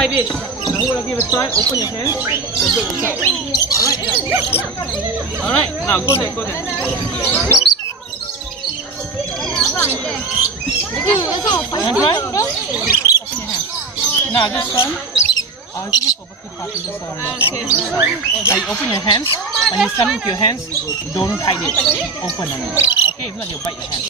try this. Now who will give a try? Open your hands. Alright, now go there, go there. Wanna try? Go. Open your hands. Now this one. Actually for birthday party this one. Now you open your hands. When you stomach your hands, don't hide it. Open them. Okay, if not you'll bite your hands.